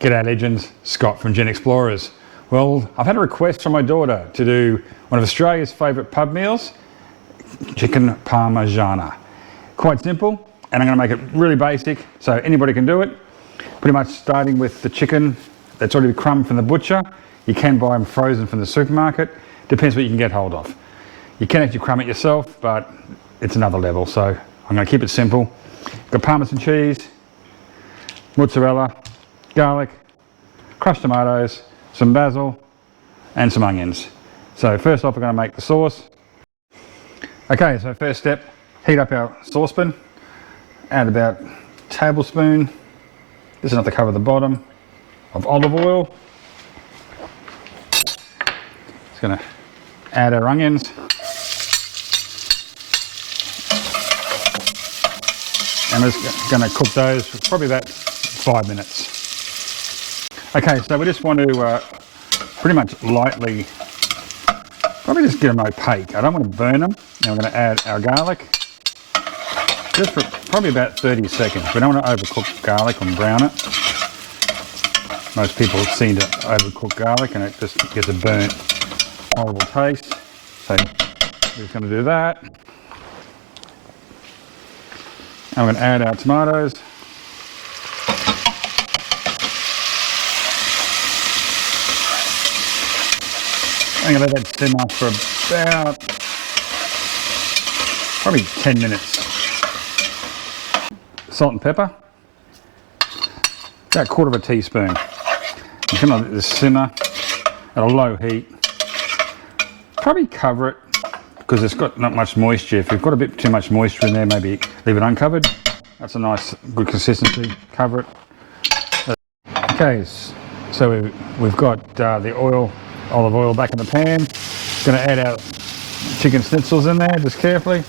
G'day legends, Scott from Gen Explorers. Well, I've had a request from my daughter to do one of Australia's favourite pub meals, chicken parmigiana. Quite simple, and I'm going to make it really basic so anybody can do it. Pretty much starting with the chicken that's already crumbed from the butcher. You can buy them frozen from the supermarket, depends what you can get hold of. You can actually crumb it yourself, but it's another level, so I'm going to keep it simple. Got Parmesan cheese, mozzarella, garlic, crushed tomatoes, some basil and some onions. So first off we're going to make the sauce. Okay, so first step, heat up our saucepan, add about a tablespoon, this is enough to cover the bottom, of olive oil. Just going to add our onions. And we're just going to cook those for probably about 5 minutes. Okay, so we just want to pretty much lightly, probably just get them opaque. I don't want to burn them. Now we're going to add our garlic, just for probably about 30 seconds. We don't want to overcook garlic and brown it. Most people seem to overcook garlic and it just gets a burnt, horrible taste. So we're just going to do that. And we're going to add our tomatoes. I'm going to let that simmer for about probably 10 minutes. Salt and pepper, about 1/4 teaspoon. I'm going to let this simmer at a low heat. Probably cover it because it's got not much moisture. If you've got a bit too much moisture in there, maybe leave it uncovered. That's a nice, good consistency. Cover it. Okay, so we've got the olive oil back in the pan. Going to add our chicken schnitzels in there, just carefully.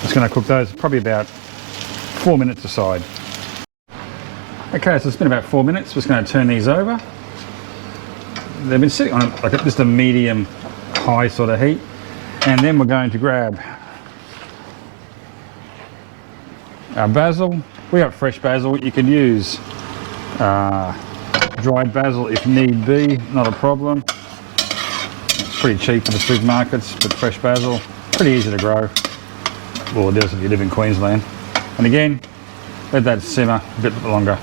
Just going to cook those probably about 4 minutes aside. Okay, so it's been about 4 minutes. Just going to turn these over. They've been sitting on like just a medium high sort of heat, and then we're going to grab our basil. We got fresh basil. You can use dried basil if need be, not a problem. It's pretty cheap in the supermarkets, but fresh basil, pretty easy to grow. Well, it is if you live in Queensland. And again, let that simmer a bit longer.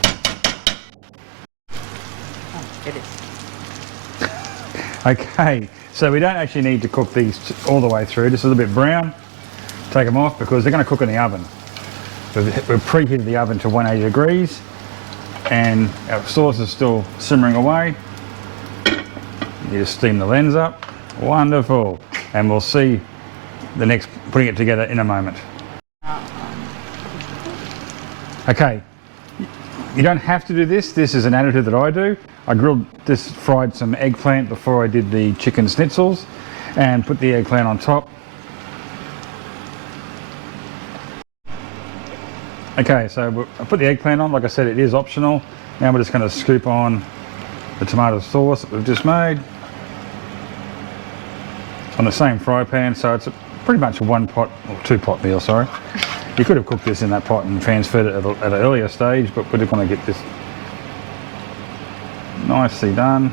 Okay, so we don't actually need to cook these all the way through, just a little bit brown. Take them off because they're going to cook in the oven. We've preheated the oven to 180 degrees and our sauce is still simmering away. You just steam the lens up. Wonderful. And we'll see the next putting it together in a moment. Okay, you don't have to do this. This is an additive that I do. I fried some eggplant before I did the chicken schnitzels and put the eggplant on top. Okay, so I put the eggplant on. Like I said, it is optional. Now we're just going to scoop on the tomato sauce that we've just made on the same fry pan. So it's pretty much a 1 pot or 2 pot meal, sorry. You could have cooked this in that pot and transferred it at an earlier stage, but we just want to get this nicely done.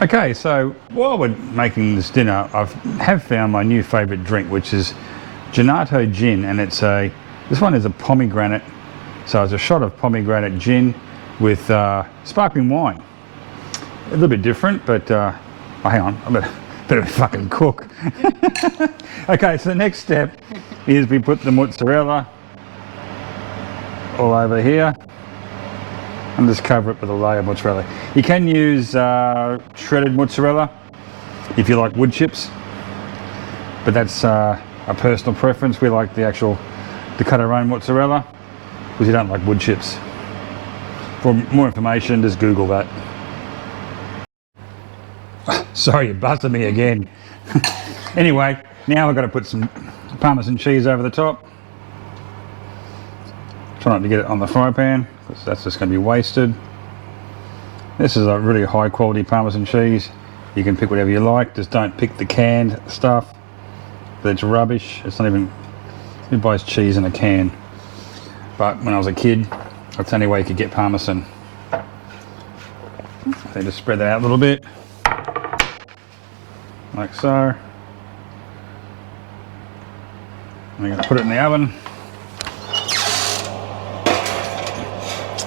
Okay, so while we're making this dinner, I have found my new favourite drink, which is Gelato Gin, and this one is a pomegranate, so it's a shot of pomegranate gin with sparkling wine. A little bit different, but oh, hang on, I better fucking cook. Okay, so the next step is we put the mozzarella all over here and just cover it with a layer of mozzarella. You can use shredded mozzarella if you like wood chips, but that's a personal preference. We like to cut our own mozzarella because you don't like wood chips. For more information, just Google that. Sorry, you busted me again. Anyway, now we've got to put some Parmesan cheese over the top. Try not to get it on the fry pan because that's just going to be wasted. This is a really high quality Parmesan cheese. You can pick whatever you like, just don't pick the canned stuff. But it's rubbish. It's not even, who buys cheese in a can? But when I was a kid, that's the only way you could get Parmesan. So just spread that out a little bit, like so. I'm going to put it in the oven.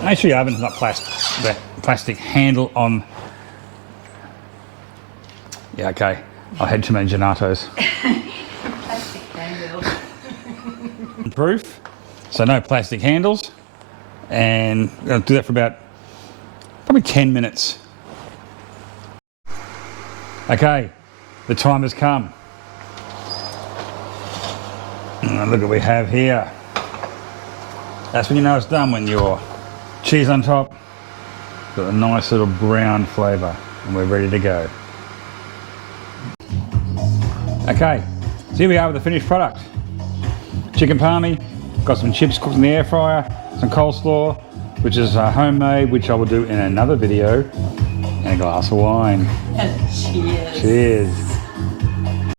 Make sure your oven's not plastic. That plastic handle on. Yeah, okay. I had too many gelatos. Plastic handle. Proof. So no plastic handles. And I'm going to do that for about probably 10 minutes. Okay, the time has come. And look what we have here. That's when you know it's done, when your cheese on top, got a nice little brown flavour, and we're ready to go. Okay, so here we are with the finished product. Chicken Parmy, got some chips cooked in the air fryer, some coleslaw, which is homemade, which I will do in another video, and a glass of wine. Cheers. Cheers.